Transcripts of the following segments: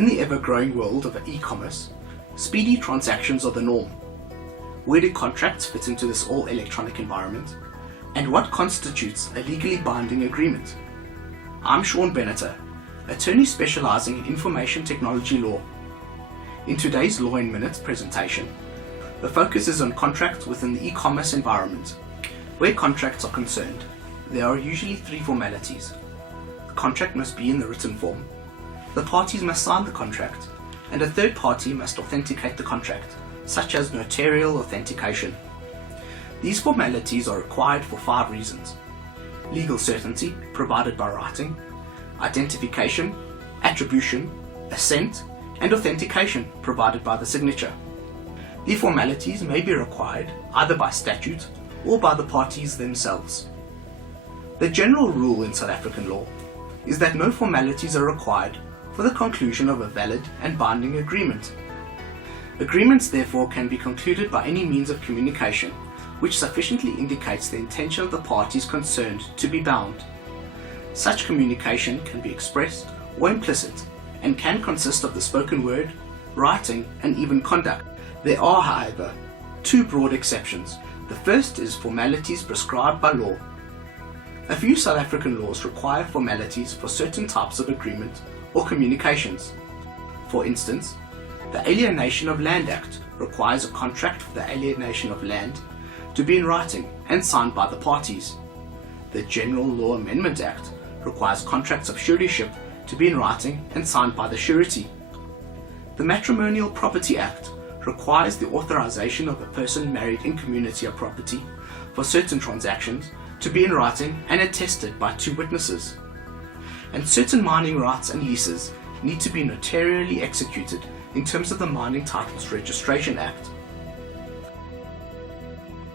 In the ever-growing world of e-commerce, speedy transactions are the norm. Where do contracts fit into this all-electronic environment? And what constitutes a legally binding agreement? I'm Shaun Benater, attorney specializing in information technology law. In today's Law in Minutes presentation, the focus is on contracts within the e-commerce environment. Where contracts are concerned, there are usually three formalities. The contract must be in the written form, the parties must sign the contract, and a third party must authenticate the contract, such as notarial authentication. These formalities are required for 5 reasons: legal certainty, provided by writing; identification, attribution, assent, and authentication, provided by the signature. The formalities may be required either by statute or by the parties themselves. The general rule in South African law is that no formalities are required for the conclusion of a valid and binding agreement. Agreements therefore can be concluded by any means of communication which sufficiently indicates the intention of the parties concerned to be bound. Such communication can be expressed or implicit and can consist of the spoken word, writing, and even conduct. There are, however, 2 broad exceptions. The first is formalities prescribed by law. A few South African laws require formalities for certain types of agreement or communications. For instance, the Alienation of Land Act requires a contract for the alienation of land to be in writing and signed by the parties. The General Law Amendment Act requires contracts of suretyship to be in writing and signed by the surety. The Matrimonial Property Act requires the authorization of a person married in community of property for certain transactions to be in writing and attested by 2 witnesses. And certain mining rights and leases need to be notarially executed in terms of the Mining Titles Registration Act.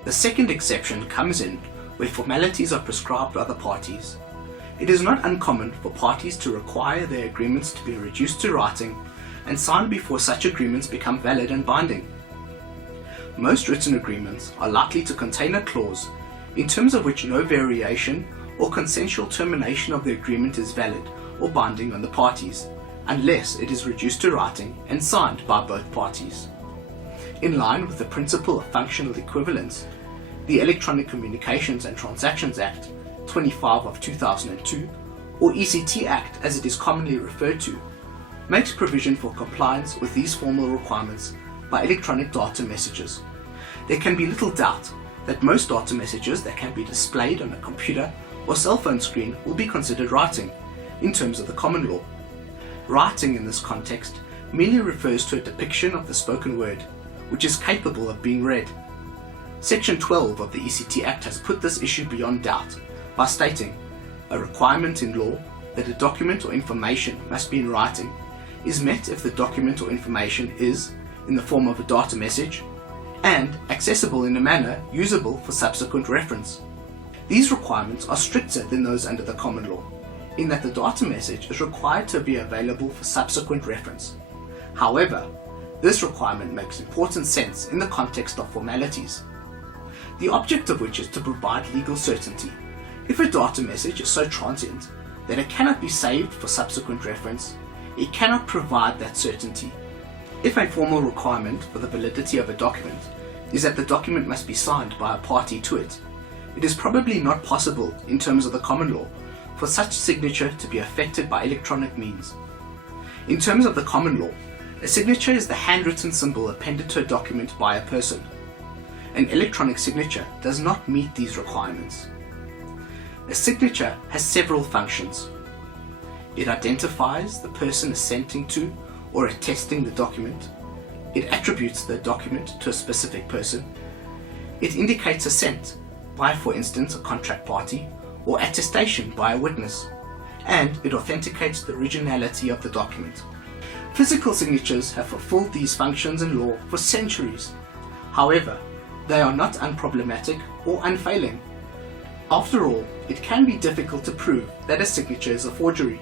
The second exception comes in where formalities are prescribed by the parties. It is not uncommon for parties to require their agreements to be reduced to writing and signed before such agreements become valid and binding. Most written agreements are likely to contain a clause in terms of which no variation or consensual termination of the agreement is valid or binding on the parties, unless it is reduced to writing and signed by both parties. In line with the principle of functional equivalence, the Electronic Communications and Transactions Act 25 of 2002, or ECT Act as it is commonly referred to, makes provision for compliance with these formal requirements by electronic data messages. There can be little doubt that most data messages that can be displayed on a computer or cell phone screen will be considered writing in terms of the common law. Writing in this context merely refers to a depiction of the spoken word, which is capable of being read. Section 12 of the ECT Act has put this issue beyond doubt by stating, a requirement in law that a document or information must be in writing is met if the document or information is in the form of a data message and accessible in a manner usable for subsequent reference. These requirements are stricter than those under the common law, in that the data message is required to be available for subsequent reference. However, this requirement makes important sense in the context of formalities, the object of which is to provide legal certainty. If a data message is so transient that it cannot be saved for subsequent reference, it cannot provide that certainty. If a formal requirement for the validity of a document is that the document must be signed by a party to it, it is probably not possible in terms of the common law for such signature to be effected by electronic means. In terms of the common law, a signature is the handwritten symbol appended to a document by a person. An electronic signature does not meet these requirements. A signature has several functions. It identifies the person assenting to or attesting the document. It attributes the document to a specific person. It indicates assent by, for instance, a contract party, or attestation by a witness, and it authenticates the originality of the document. Physical signatures have fulfilled these functions in law for centuries. However, they are not unproblematic or unfailing. After all, it can be difficult to prove that a signature is a forgery.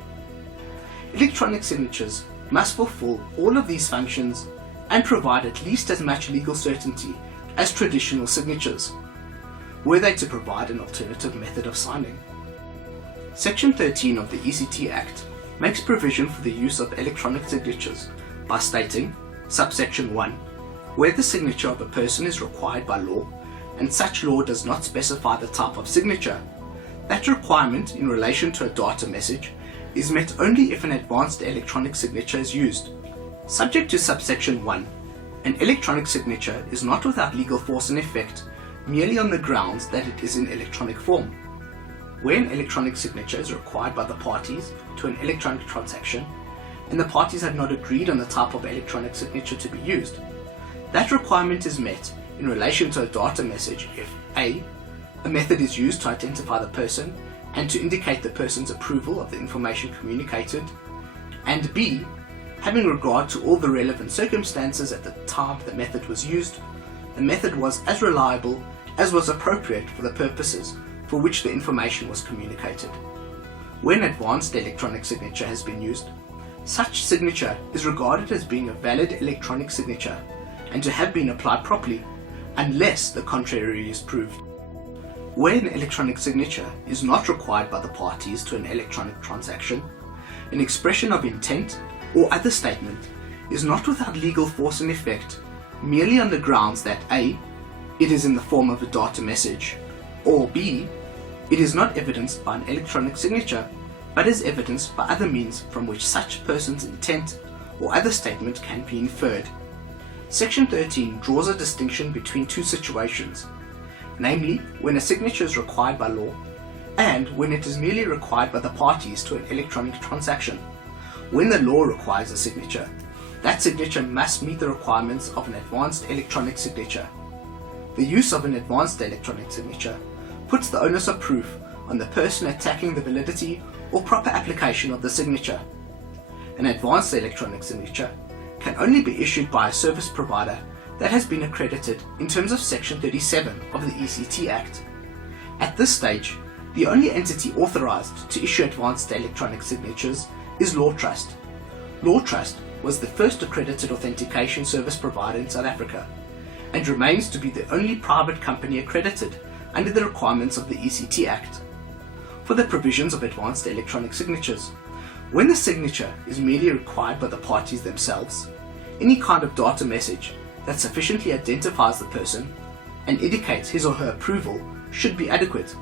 Electronic signatures must fulfill all of these functions and provide at least as much legal certainty as traditional signatures, were they to provide an alternative method of signing. Section 13 of the ECT Act makes provision for the use of electronic signatures by stating, subsection 1, where the signature of a person is required by law and such law does not specify the type of signature, that requirement in relation to a data message is met only if an advanced electronic signature is used. Subject to subsection 1, an electronic signature is not without legal force and effect merely on the grounds that it is in electronic form. Where an electronic signature is required by the parties to an electronic transaction and the parties have not agreed on the type of electronic signature to be used, that requirement is met in relation to a data message if A method is used to identify the person and to indicate the person's approval of the information communicated, and B, having regard to all the relevant circumstances at the time the method was used, the method was as reliable as was appropriate for the purposes for which the information was communicated. When advanced electronic signature has been used, such signature is regarded as being a valid electronic signature and to have been applied properly, unless the contrary is proved. Where an electronic signature is not required by the parties to an electronic transaction, an expression of intent or other statement is not without legal force and effect merely on the grounds that A, it is in the form of a data message, or B, it is not evidenced by an electronic signature but is evidenced by other means from which such person's intent or other statement can be inferred. Section 13 draws a distinction between two situations, namely when a signature is required by law and when it is merely required by the parties to an electronic transaction. When the law requires a signature, that signature must meet the requirements of an advanced electronic signature. The use of an advanced electronic signature puts the onus of proof on the person attacking the validity or proper application of the signature. An advanced electronic signature can only be issued by a service provider that has been accredited in terms of Section 37 of the ECT Act. At this stage, the only entity authorized to issue advanced electronic signatures is Law Trust. Law Trust was the first accredited authentication service provider in South Africa and remains to be the only private company accredited under the requirements of the ECT Act. For the provisions of advanced electronic signatures, when the signature is merely required by the parties themselves, any kind of data message that sufficiently identifies the person and indicates his or her approval should be adequate.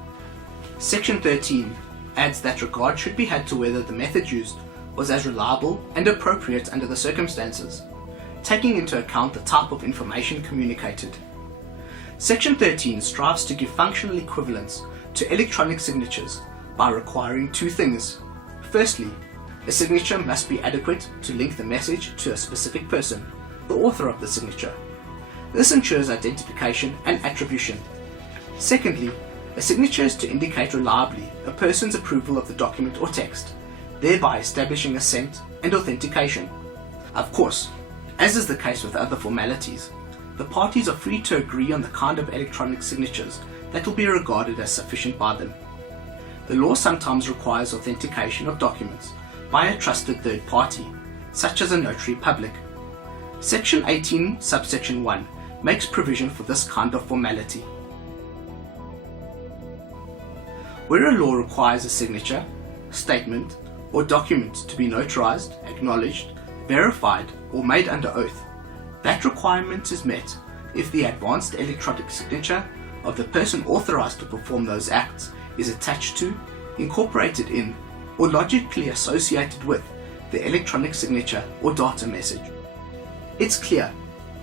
Section 13 adds that regard should be had to whether the method used was as reliable and appropriate under the circumstances, taking into account the type of information communicated. Section 13 strives to give functional equivalence to electronic signatures by requiring two things. Firstly, a signature must be adequate to link the message to a specific person, the author of the signature. This ensures identification and attribution. Secondly, a signature is to indicate reliably a person's approval of the document or text, thereby establishing assent and authentication. Of course, as is the case with other formalities, the parties are free to agree on the kind of electronic signatures that will be regarded as sufficient by them. The law sometimes requires authentication of documents by a trusted third party, such as a notary public. Section 18, subsection 1 makes provision for this kind of formality. Where a law requires a signature, statement, or document to be notarized, acknowledged, verified, or made under oath, that requirement is met if the advanced electronic signature of the person authorized to perform those acts is attached to, incorporated in, or logically associated with the electronic signature or data message. It's clear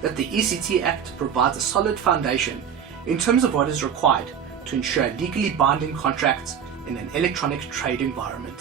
that the ECT Act provides a solid foundation in terms of what is required to ensure legally binding contracts in an electronic trade environment.